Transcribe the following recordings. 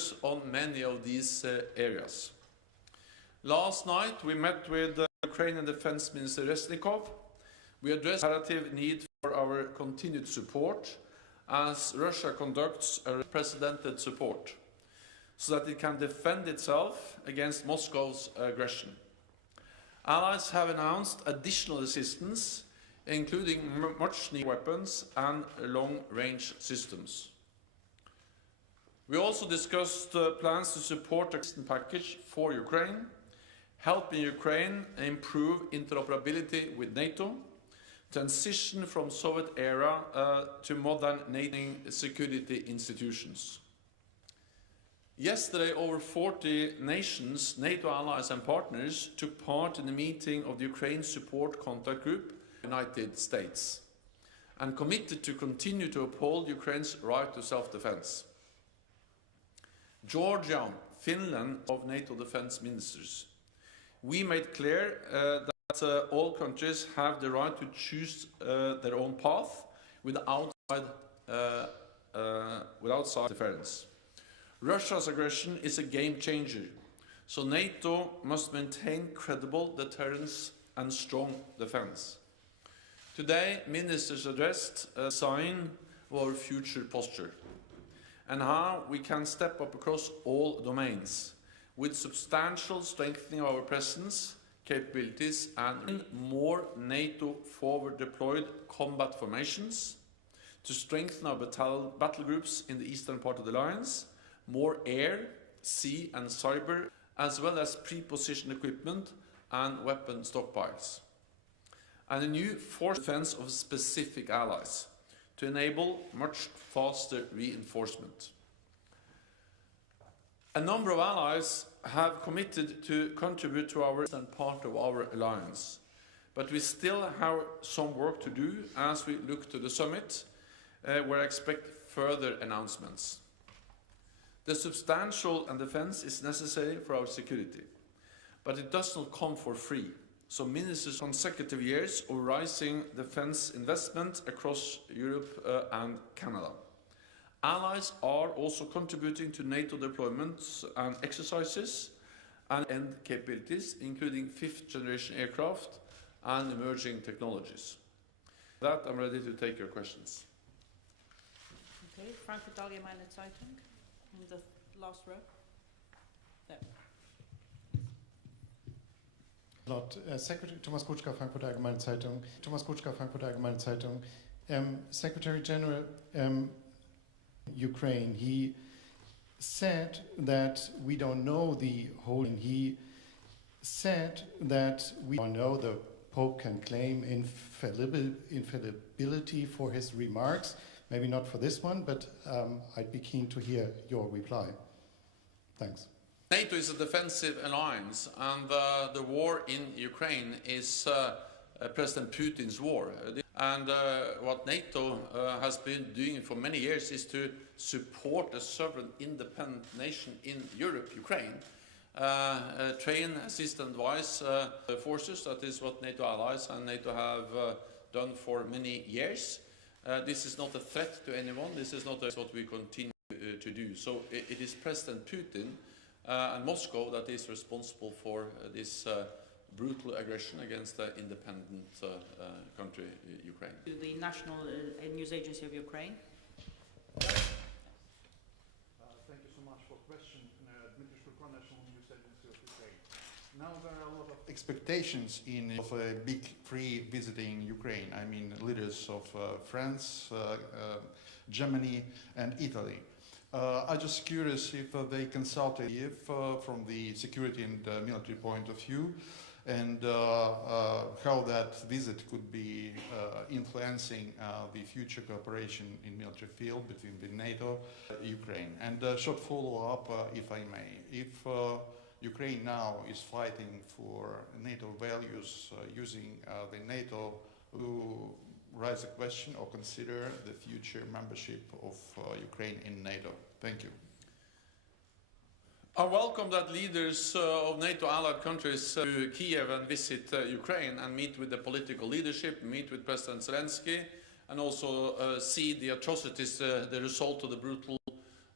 focus on many of these areas. Last night we met with Ukrainian Defense Minister Resnikov. We addressed the imperative need for our continued support as Russia conducts a unprecedented support so that it can defend itself against Moscow's aggression. Allies have announced additional assistance, including much-needed weapons and long-range systems. We also discussed plans to support the assistance package for Ukraine, helping Ukraine improve interoperability with NATO, transition from Soviet era to modern NATO security institutions. Yesterday, over 40 nations, NATO allies and partners took part in the meeting of the Ukraine Support Contact Group in the United States and committed to continue to uphold Ukraine's right to self-defense. Georgia, Finland, of NATO defense ministers. We made clear that all countries have the right to choose their own path without outside interference. Russia's aggression is a game changer, so NATO must maintain credible deterrence and strong defense. Today, ministers addressed a sign of our future posture and how we can step up across all domains with substantial strengthening of our presence, capabilities and more NATO forward-deployed combat formations, to strengthen our battle groups in the eastern part of the alliance, more air, sea and cyber, as well as pre-positioned equipment and weapon stockpiles, and a new force defense of specific allies to enable much faster reinforcement. A number of allies have committed to contribute to our eastern part of our alliance, but we still have some work to do as we look to the summit, where I expect further announcements. The substantial and defense is necessary for our security, but it does not come for free. So ministers consecutive years of rising defense investment across Europe and Canada. Allies are also contributing to NATO deployments and exercises and end capabilities, including fifth-generation aircraft and emerging technologies. With that, I'm ready to take your questions. Okay, Frankfurt Allgemeine Zeitung, in the last row. There. Secretary Thomas Kutschka, Frankfurt Allgemeine Zeitung. Thomas Kutschka, Frankfurt Allgemeine Zeitung. Secretary General, Ukraine, he said that we don't know the whole, and he said that we don't know the Pope can claim infallibility for his remarks. Maybe not for this one, but I'd be keen to hear your reply. Thanks. NATO is a defensive alliance, and the war in Ukraine is President Putin's war. And what NATO has been doing for many years is to support a sovereign, independent nation in Europe, Ukraine, train, assist and advise forces. That is what NATO allies and NATO have done for many years. This is not a threat to anyone. This is not what we continue to do. So it is President Putin and Moscow that is responsible for this brutal aggression against the independent country, Ukraine. To the National News Agency of Ukraine. Thank you so much for the question. National News Agency of Ukraine. Now there are a lot of expectations of a big three visiting Ukraine. I mean, leaders of France, Germany, and Italy. I'm just curious if they consulted from the security and military point of view, and how that visit could be influencing the future cooperation in military field between the NATO and Ukraine. And short follow-up, if I may. If Ukraine now is fighting for NATO values using the NATO, to raise a question or consider the future membership of Ukraine in NATO. Thank you. I welcome that leaders of NATO allied countries to Kiev and visit Ukraine and meet with the political leadership, meet with President Zelensky, and also see the atrocities, the result of the brutal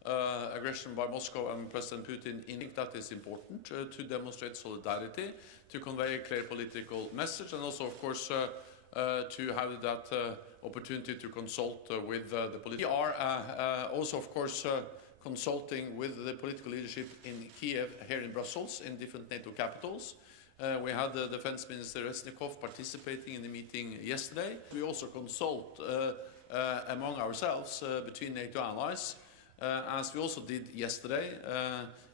aggression by Moscow and President Putin. I think that is important to demonstrate solidarity, to convey a clear political message, and also, of course, to have that opportunity to consult with the political. We are also, of course, consulting with the political leadership in Kiev, here in Brussels, in different NATO capitals. We had the Defense Minister Resnikov participating in the meeting yesterday. We also consult among ourselves between NATO allies, as we also did yesterday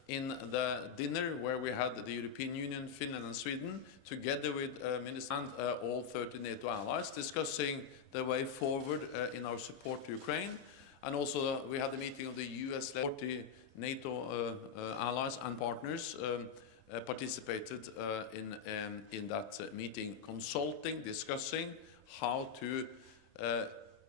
in the dinner where we had the European Union, Finland and Sweden, together with ministers and all 30 NATO allies, discussing the way forward in our support to Ukraine. And also we had a meeting of the US 40 NATO allies and partners participated in that meeting, consulting, discussing how to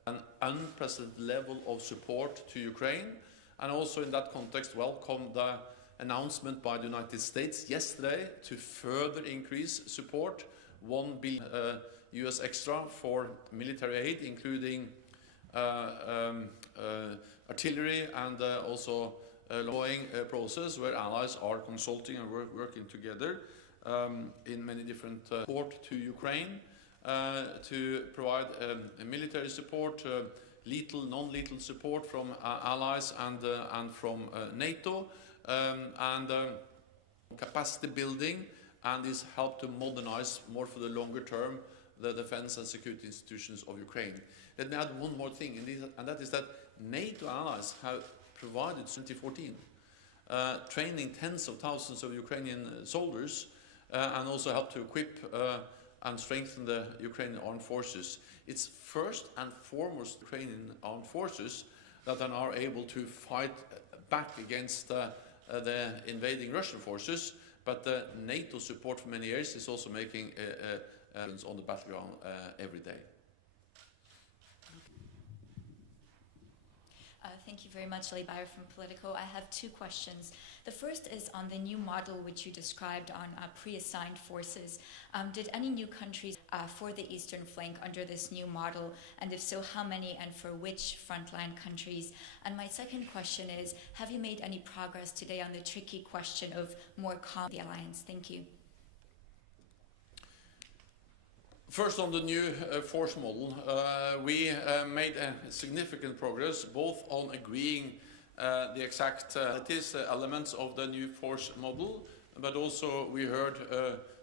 an unprecedented level of support to Ukraine, and also in that context welcome the announcement by the United States yesterday to further increase support, $1 billion US extra for military aid, including artillery and also ongoing process where allies are consulting and working together in many different support to Ukraine, to provide military support, lethal, non-lethal support from allies and from NATO, and capacity building, and this help to modernize more for the longer term the defense and security institutions of Ukraine. Let me add one more thing, and that is that NATO allies have provided 2014 training tens of thousands of Ukrainian soldiers and also helped to equip and strengthen the Ukrainian armed forces. It's first and foremost Ukrainian armed forces that are now able to fight back against the invading Russian forces, but the NATO support for many years is also making on the battleground every day. Thank you very much, Leigh Beyer from Politico. I have two questions. The first is on the new model which you described on pre-assigned forces. Did any new countries for the eastern flank under this new model, and if so, how many and for which frontline countries? And my second question is, have you made any progress today on the tricky question of more calm the alliance? Thank you. First, on the new force model, we made significant progress both on agreeing the exact elements of the new force model, but also we heard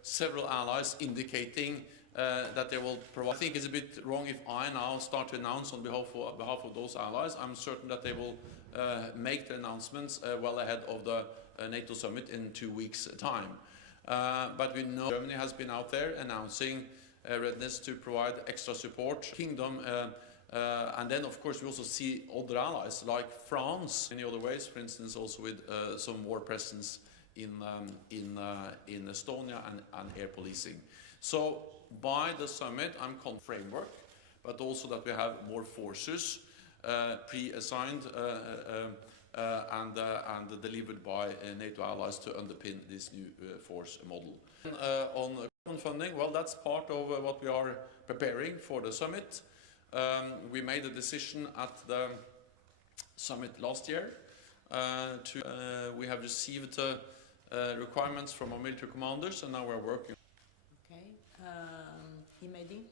several allies indicating that they will provide. I think it's a bit wrong if I now start to announce on behalf of those allies. I'm certain that they will make the announcements well ahead of the NATO summit in 2 weeks' time. But we know Germany has been out there announcing readiness to provide extra support. Kingdom, and then of course we also see other allies like France in other ways, for instance also with some more presence in Estonia and air policing. So by the summit I'm confident framework, but also that we have more forces pre-assigned and delivered by NATO allies to underpin this new force model. On funding, well, that's part of what we are preparing for the summit. We made a decision at the summit last year. We have received requirements from our military commanders, and now we're working. Okay, Himedi,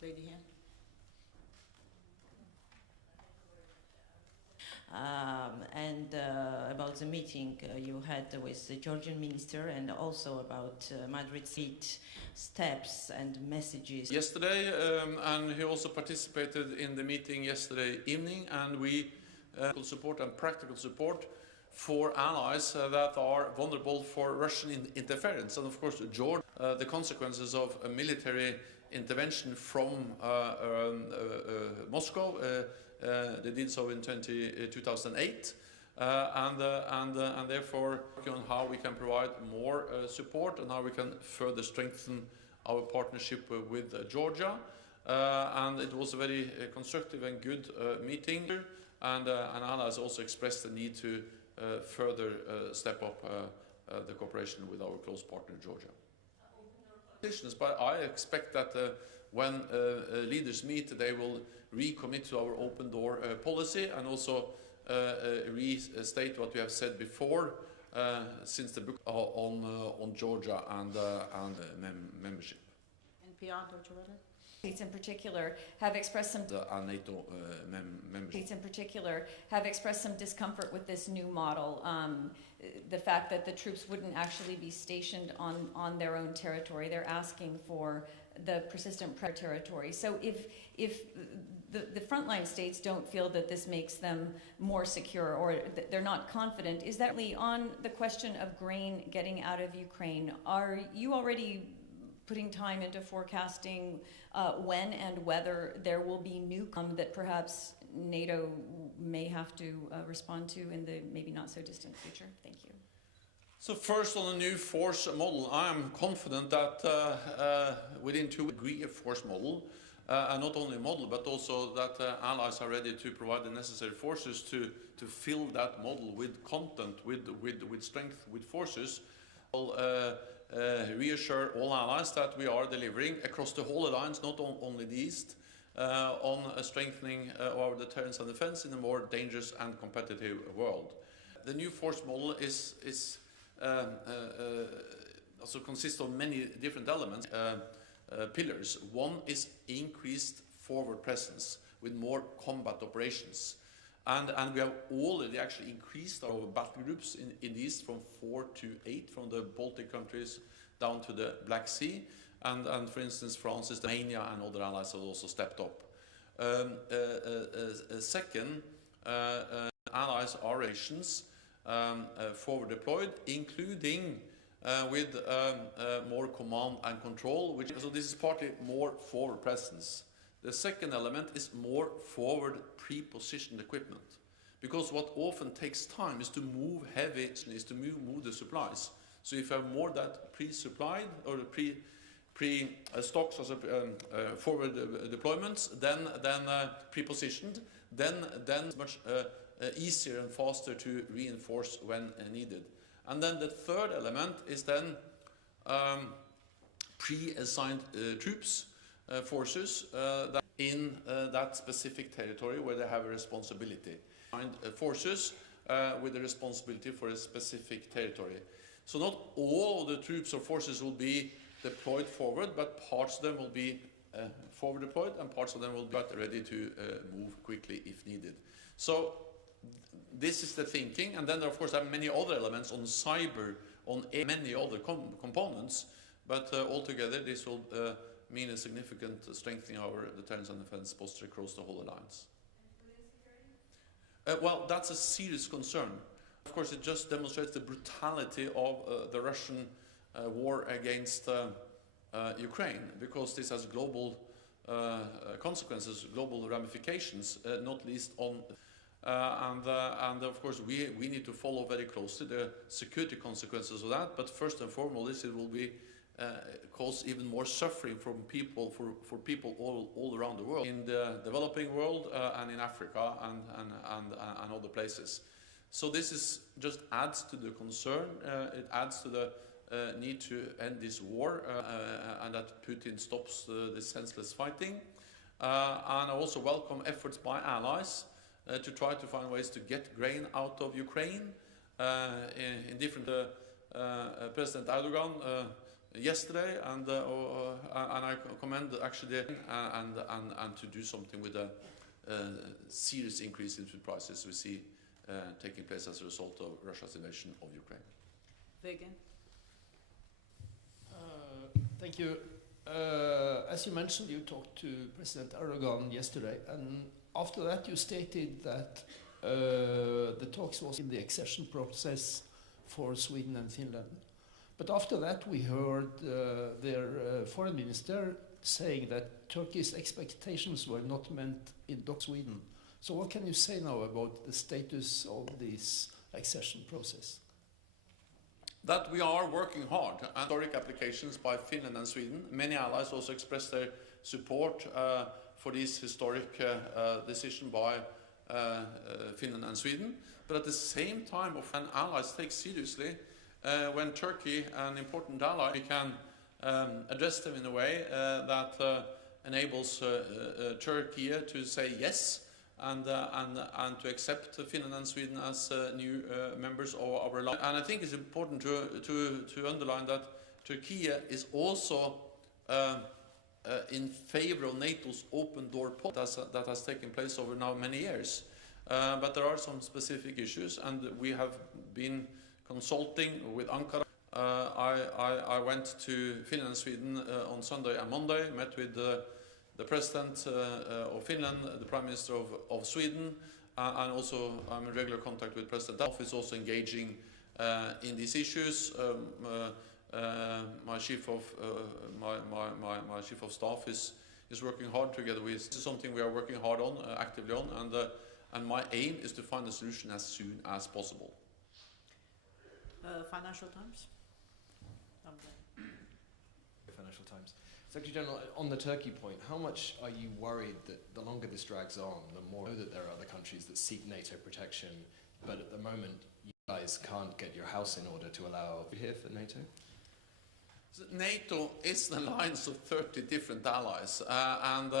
lady here. About the meeting you had with the Georgian minister, and also about Madrid seat steps and messages. Yesterday, and he also participated in the meeting yesterday evening, and we support and practical support for allies that are vulnerable for Russian interference, and of course Georgia, the consequences of a military intervention from Moscow. They did so in 2008, and therefore working on how we can provide more support and how we can further strengthen our partnership with Georgia. And it was a very constructive and good meeting, and allies also expressed the need to further step up the cooperation with our close partner Georgia. But I expect that when leaders meet, they will recommit to our open door policy, and also restate what we have said before since the book on Georgia and membership. NPR, Deutsche Welle. States in particular have expressed some NATO membership. States in particular have expressed some discomfort with this new model. The fact that the troops wouldn't actually be stationed on their own territory. They're asking for the persistent territory. So if the frontline states don't feel that this makes them more secure or they're not confident, is that really on the question of grain getting out of Ukraine? Are you already putting time into forecasting when and whether there will be new that perhaps NATO may have to respond to in the maybe not so distant future? Thank you. So first, on the new force model, I am confident that within 2 weeks agree a force model, and not only a model, but also that allies are ready to provide the necessary forces to fill that model with content, with strength, with forces. Reassure all allies that we are delivering across the whole alliance, not only the East, on a strengthening of our deterrence and defense in a more dangerous and competitive world. The new force model also consists of many different elements, pillars. One is increased forward presence with more combat operations. And we have already actually increased our battle groups in the East from 4 to 8, from the Baltic countries down to the Black Sea. And for instance, France, Romania and other allies have also stepped up. Second, allies are relations forward deployed, including with more command and control. So this is partly more forward presence. The second element is more forward pre-positioned equipment. Because what often takes time is to move heavy, is to move the supplies. So if you have more that pre-supplied or pre-stocks, also forward deployments, then pre-positioned, then it's much easier and faster to reinforce when needed. And then the third element is then pre-assigned troops, forces that in that specific territory where they have a responsibility. Forces with a responsibility for a specific territory. So not all of the troops or forces will be deployed forward, but parts of them will be forward deployed and parts of them will be ready to move quickly if needed. So this is the thinking, and then there of course are many other elements on cyber, on many other components, but altogether this will mean a significant strengthening of our deterrence and defense posture across the whole alliance. Well, that's a serious concern. Of course, it just demonstrates the brutality of the Russian war against Ukraine, because this has global consequences, global ramifications, not least on and of course we need to follow very closely the security consequences of that, but first and foremost it will be cause even more suffering from people for people all around the world, in the developing world and in Africa and other places. So this is just adds to the concern, it adds to the need to end this war and that Putin stops this senseless fighting. And I also welcome efforts by allies to try to find ways to get grain out of Ukraine. In different President Erdogan yesterday, and I commend actually and to do something with the serious increase in food prices we see taking place as a result of Russia's invasion of Ukraine. Vegan. Thank you. As you mentioned, you talked to President Erdogan yesterday, and after that you stated that the talks was in the accession process for Sweden and Finland. But after that we heard their foreign minister saying that Turkey's expectations were not meant in Sweden. So what can you say now about the status of this accession process? That we are working hard. Historic applications by Finland and Sweden. Many allies also expressed their support for this historic decision by Finland and Sweden. But at the same time, often allies take seriously when Turkey, an important ally, we can address them in a way that enables Turkey to say yes and to accept Finland and Sweden as new members of our alliance. And I think it's important to underline that Turkey is also in favor of NATO's open door policy that has taken place over now many years. But there are some specific issues, and we have been consulting with Ankara. I went to Finland and Sweden on Sunday and Monday, met with the President of Finland, the Prime Minister of Sweden, and also I'm in regular contact with President. The office also engaging in these issues. My chief of staff is working hard together with. This is something we are working hard on, actively on, and my aim is to find a solution as soon as possible. Financial Times. Financial Times. Secretary General, on the Turkey point, how much are you worried that the longer this drags on, the more that there are other countries that seek NATO protection, but at the moment you guys can't get your house in order to allow you here for NATO? NATO is an alliance of 30 different allies, and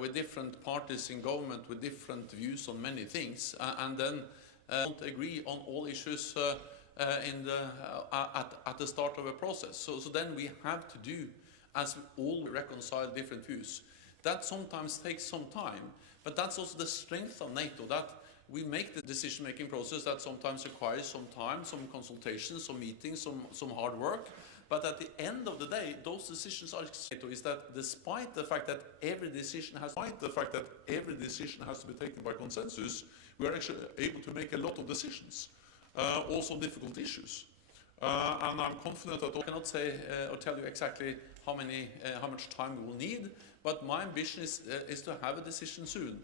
with different parties in government with different views on many things, and then don't agree on all issues at the start of a process. So then we have to do, as we all reconcile different views. That sometimes takes some time, but that's also the strength of NATO, that we make the decision-making process that sometimes requires some time, some consultations, some meetings, some hard work. But at the end of the day, those decisions are is that despite the fact that every decision has to be taken by consensus, we are actually able to make a lot of decisions, also difficult issues. And I'm confident that I cannot say or tell you exactly how much time we will need, but my ambition is to have a decision soon.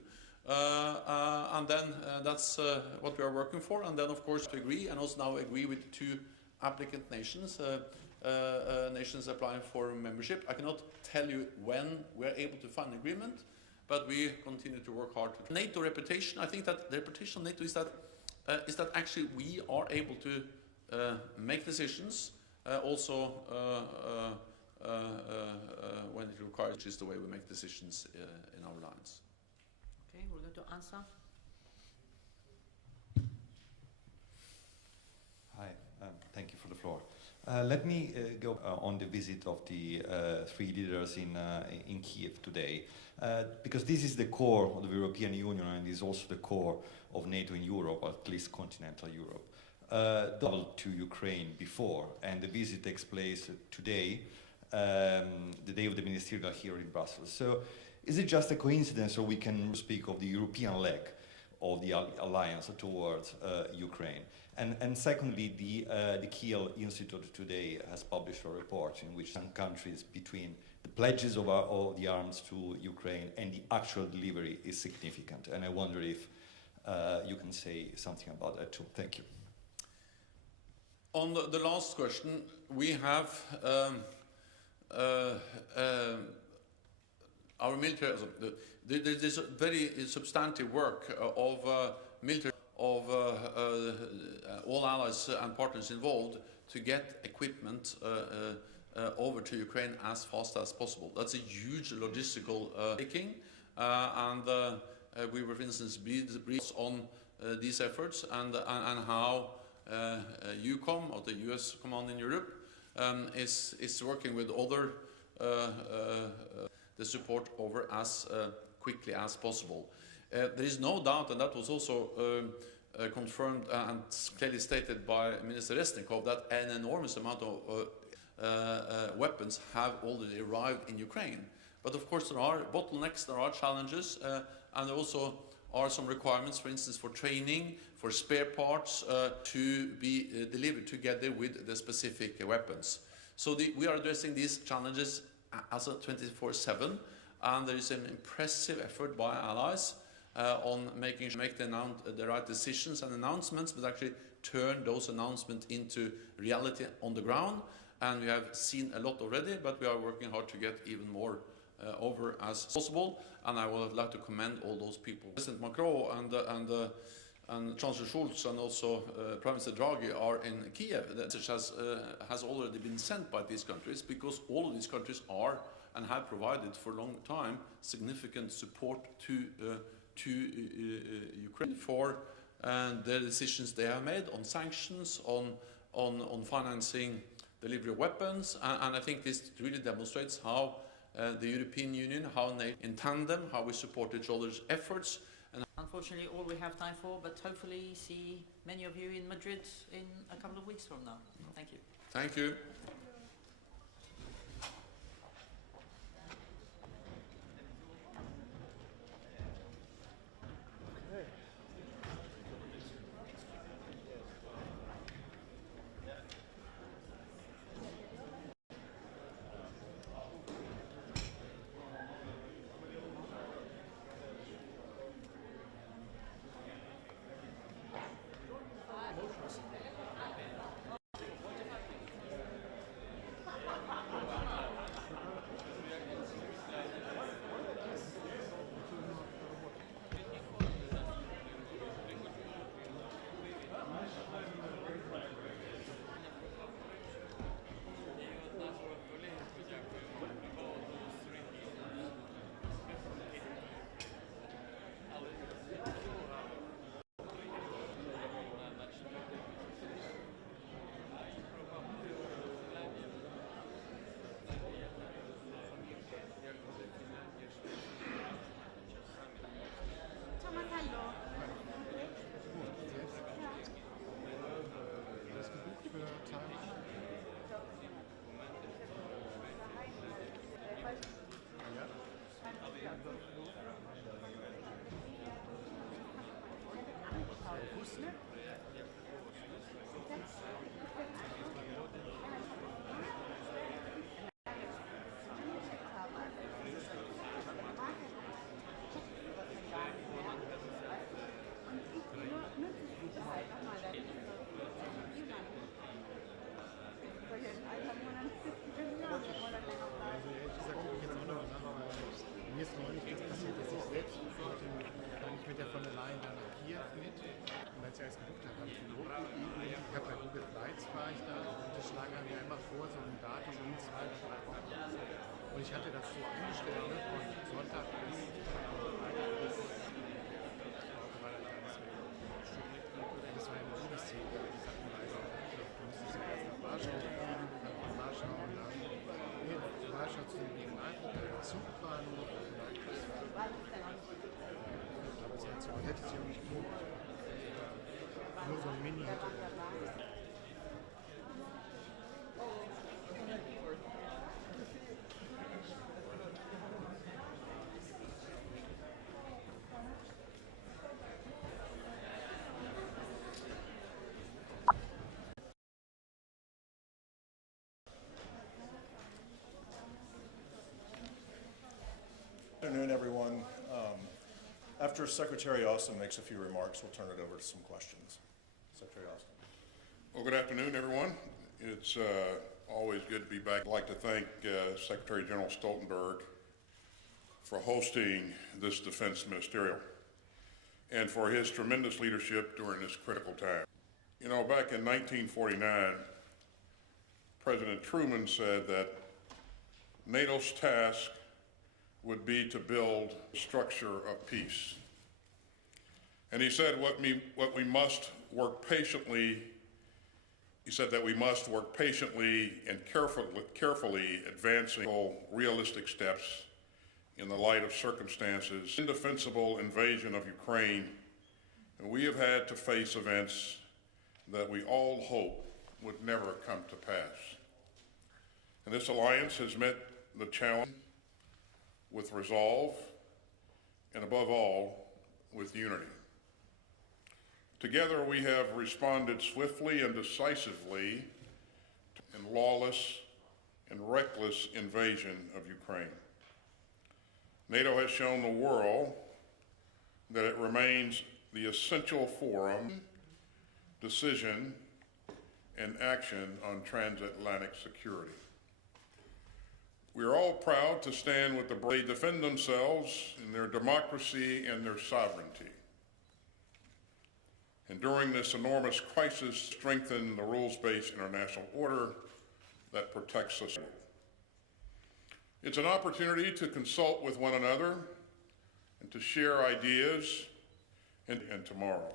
And then that's what we are working for. And then, of course, to agree, and also now agree with 2 applicant nations. Nations applying for membership. I cannot tell you when we're able to find an agreement, but we continue to work hard. NATO reputation, I think that the reputation of NATO is that actually we are able to make decisions, also when it requires, which is the way we make decisions in our alliance. Okay, we'll go to Ansa. Hi, thank you for the floor. Let me go on the visit of the 3 leaders in Kiev today, because this is the core of the European Union and is also the core of NATO in Europe, at least continental Europe. Traveled to Ukraine before, and the visit takes place today, the day of the ministerial here in Brussels. So is it just a coincidence, or we can speak of the European leg of the alliance towards Ukraine? And secondly, the Kiel Institute today has published a report in which some countries between the pledges of the arms to Ukraine and the actual delivery is significant. And I wonder if you can say something about that too. Thank you. On the last question, we have our military. There's a very substantive work of military of all allies and partners involved to get equipment over to Ukraine as fast as possible. That's a huge logistical taking, and we were, for instance, briefed on these efforts and how EUCOM, or the US Command in Europe, is working with other the support over as quickly as possible. There is no doubt, and that was also confirmed and clearly stated by Minister Resnikov, that an enormous amount of weapons have already arrived in Ukraine. But of course there are bottlenecks, there are challenges, and there also are some requirements, for instance, for training, for spare parts to be delivered together with the specific weapons. So we are addressing these challenges as a 24/7, and there is an impressive effort by allies on make the right decisions and announcements, but actually turn those announcements into reality on the ground. And we have seen a lot already, but we are working hard to get even more over as possible. And I would like to commend all those people. President Macron and Chancellor Scholz and also Prime Minister Draghi are in Kiev. The message has already been sent by these countries, because all of these countries are and have provided for a long time significant support to to Ukraine for the decisions they have made on sanctions, on financing delivery of weapons, and I think this really demonstrates how the European Union, how they in tandem, how we support each other's efforts. And Unfortunately, all we have time for, but hopefully see many of you in Madrid in a couple of weeks from now. Thank you. thank you. Good afternoon, everyone. After Secretary Austin makes a few remarks, we'll turn it over to some questions. Secretary Austin. Well, good afternoon, everyone. It's always good to be back. I'd like to thank Secretary General Stoltenberg for hosting this defense ministerial and for his tremendous leadership during this critical time. You know, back in 1949, President Truman said that NATO's task would be to build a structure of peace. And he said what we must work patiently, he said that we must work patiently and carefully advancing realistic steps in the light of circumstances. Indefensible invasion of Ukraine, and we have had to face events that we all hope would never come to pass. And this alliance has met the challenge with resolve, and above all, with unity. Together we have responded swiftly and decisively to a lawless and reckless invasion of Ukraine. NATO has shown the world that it remains the essential forum, decision, and action on transatlantic security. We are all proud to stand with the brave. They defend themselves in their democracy and their sovereignty. And during this enormous crisis, strengthen the rules-based international order that protects us. It's an opportunity to consult with one another and to share ideas and tomorrow.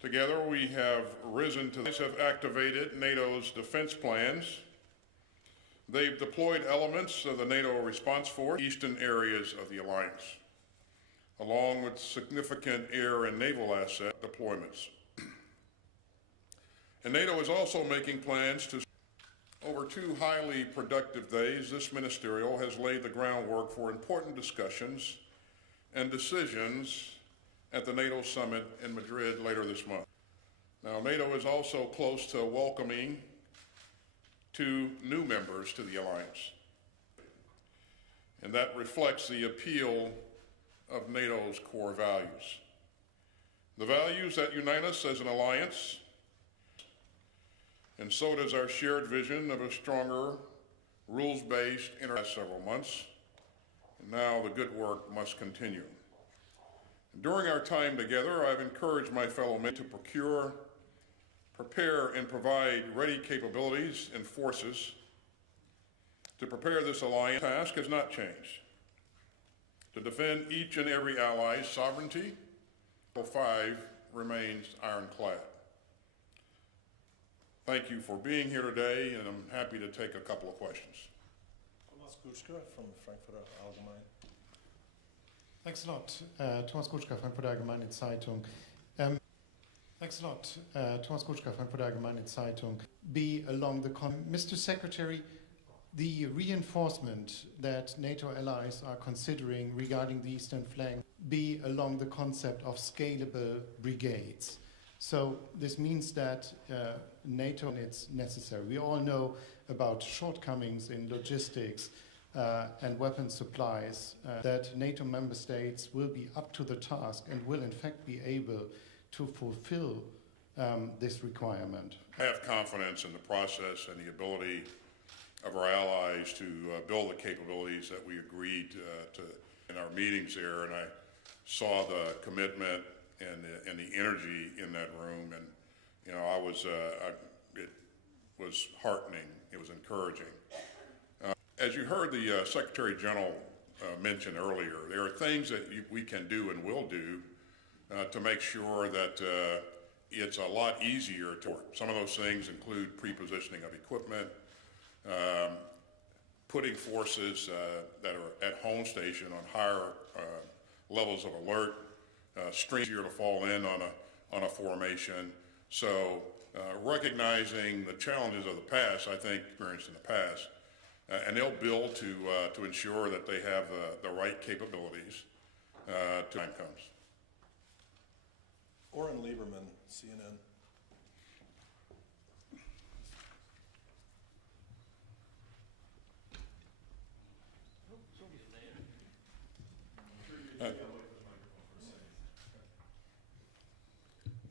Together we have have activated NATO's defense plans. They've deployed elements of the NATO response force in eastern areas of the alliance, along with significant air and naval asset deployments. And NATO is also making plans to. Over 2 highly productive days, this ministerial has laid the groundwork for important discussions and decisions at the NATO summit in Madrid later this month. Now, NATO is also close to welcoming 2 new members to the alliance, and that reflects the appeal of NATO's core values. The values that unite us as an alliance, and so does our shared vision of a stronger, rules-based several months, and now the good work must continue. During our time together, I've encouraged my fellow men to prepare and provide ready capabilities and forces to prepare this alliance. The task has not changed. To defend each and every ally's sovereignty, Article 5 remains ironclad. Thank you for being here today, and I'm happy to take a couple of questions. Thomas Gutschke from Frankfurter Allgemein. Thanks a lot. Thomas Gutschke, Frankfurter Allgemeine Zeitung. Thanks a lot. Thomas Gutschke, Frankfurter Allgemeine Zeitung. Be along the Mr. Secretary, the reinforcement that NATO allies are considering regarding the eastern flank be along the concept of scalable brigades. So this means that NATO, it's necessary. We all know about shortcomings in logistics and weapon supplies, that NATO member states will be up to the task and will in fact be able to fulfill this requirement. I have confidence in the process and the ability of our allies to build the capabilities that we agreed to in our meetings there, and I saw the commitment and the energy in that room, and you know, it was heartening. It was encouraging. As you heard the Secretary General mention earlier, there are things that we can do and will do to make sure that it's a lot easier to work. Some of those things include pre-positioning of equipment, putting forces that are at home station on higher levels of alert, easier to fall in on a formation. So recognizing the challenges of the past, I think, experienced in the past, and they'll build to ensure that they have the right capabilities to time comes. Oren Lieberman, CNN.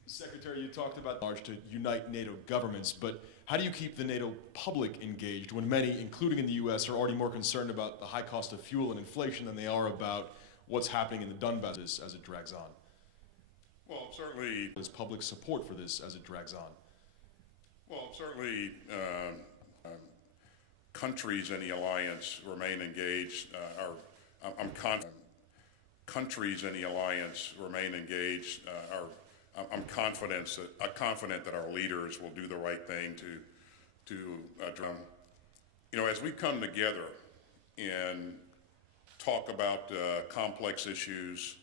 Secretary, you talked about large to unite NATO governments, but how do you keep the NATO public engaged when many, including in the U.S., are already more concerned about the high cost of fuel and inflation than they are about what's happening in the Donbass as it drags on? Well, certainly. There's public support for this as it drags on. Well, certainly countries in the alliance remain engaged. I'm confident. Countries in the alliance remain engaged. I'm confident that our leaders will do the right thing to you know, as we come together and talk about complex issues,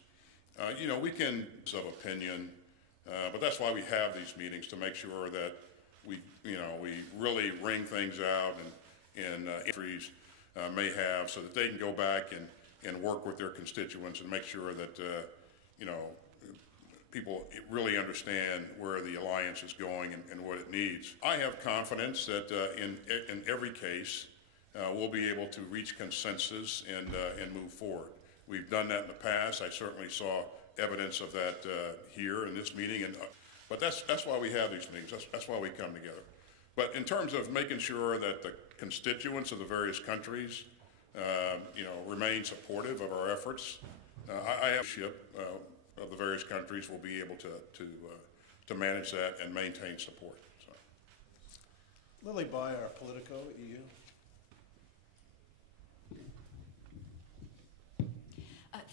you know, we can have opinion, but that's why we have these meetings, to make sure that we really wring things out and countries may have, so that they can go back and work with their constituents and make sure that you know, people really understand where the alliance is going and what it needs. I have confidence that in every case we'll be able to reach consensus and move forward. We've done that in the past. I certainly saw evidence of that here in this meeting, but that's why we have these meetings. That's why we come together. But in terms of making sure that the constituents of the various countries you know, remain supportive of our efforts, I have of the various countries will be able to manage that and maintain support. So. Lily Bayer, Politico, EU.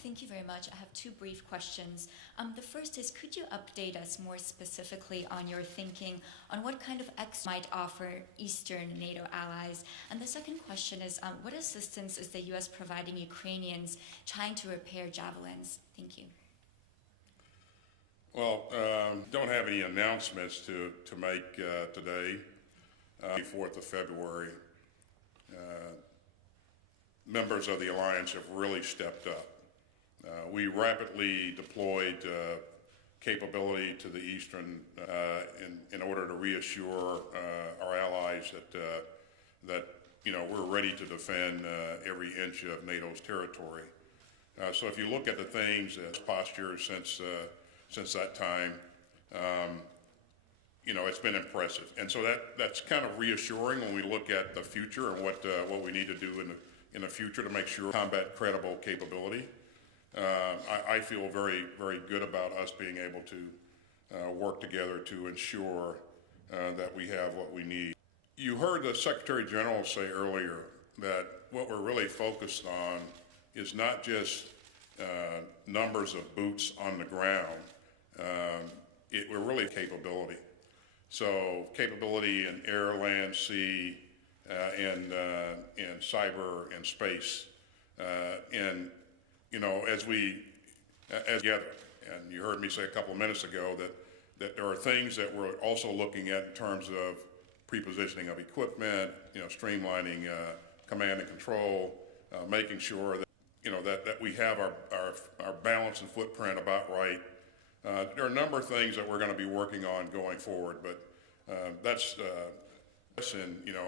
Thank you very much. I have two brief questions. The first is, could you update us more specifically on your thinking on what kind of might offer Eastern NATO allies? And the second question is, what assistance is the U.S. providing Ukrainians trying to repair javelins? Thank you. Well, don't have any announcements to make today. 4th of February, members of the alliance have really stepped up. We rapidly deployed capability to the eastern in order to reassure our allies that we're ready to defend every inch of NATO's territory. So if you look at the things as posture since that time, it's been impressive, and so that's kind of reassuring when we look at the future and what we need to do in the future to make sure combat credible capability. I feel very, very good about us being able to work together to ensure that we have what we need. You heard the Secretary General say earlier that what we're really focused on is not just numbers of boots on the ground. We're really capability. So capability in air, land, sea, and cyber and space. As together, and you heard me say a couple of minutes ago that there are things that we're also looking at in terms of pre-positioning of equipment, streamlining command and control, making sure that we have our balance and footprint about right. There are a number of things that we're going to be working on going forward, but and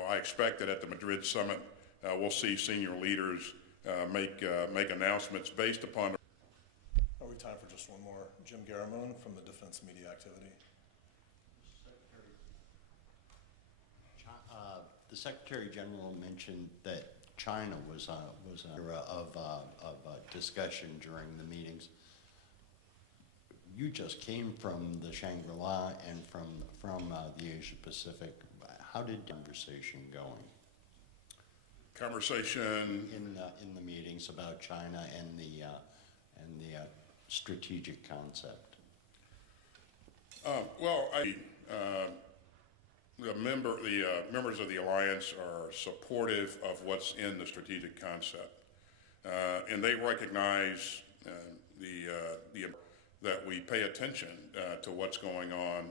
I expect that at the Madrid summit we'll see senior leaders make announcements based upon. Are we time for just one more? Jim Garamone from the Defense Media Activity. The Secretary General mentioned that China was an era of discussion during the meetings. You just came from the Shangri-La and from the Asia Pacific. How did the conversation going? Conversation in the meetings about China and the strategic concept. The members of the alliance are supportive of what's in the strategic concept, and they recognize that we pay attention to what's going on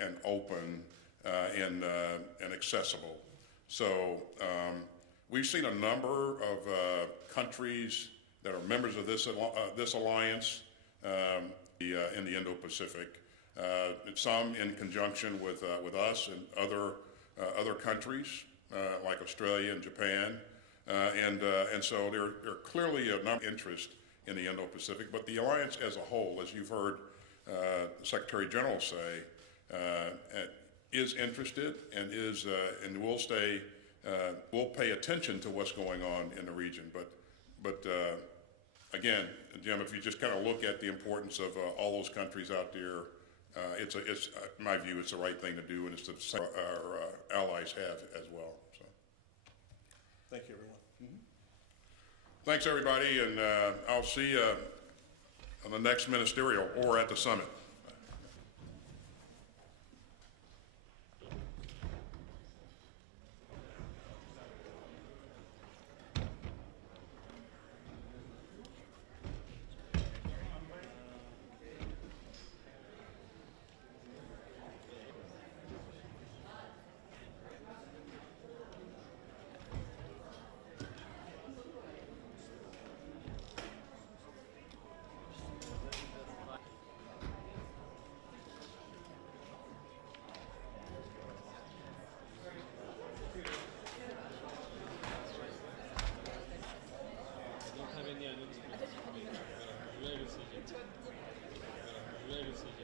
and open and accessible. So we've seen a number of countries that are members of this alliance in the Indo-Pacific. Some in conjunction with us and other countries like Australia and Japan, and so there are clearly a number of interest in the Indo-Pacific. But the alliance as a whole, as you've heard the Secretary General say, is interested and will pay attention to what's going on in the region. But again, Jim, if you just kind of look at the importance of all those countries out there, it's in my view, it's the right thing to do, and it's the same our allies have as well. So, thank you, everyone. Thanks, everybody, and I'll see you on the next ministerial or at the summit. Really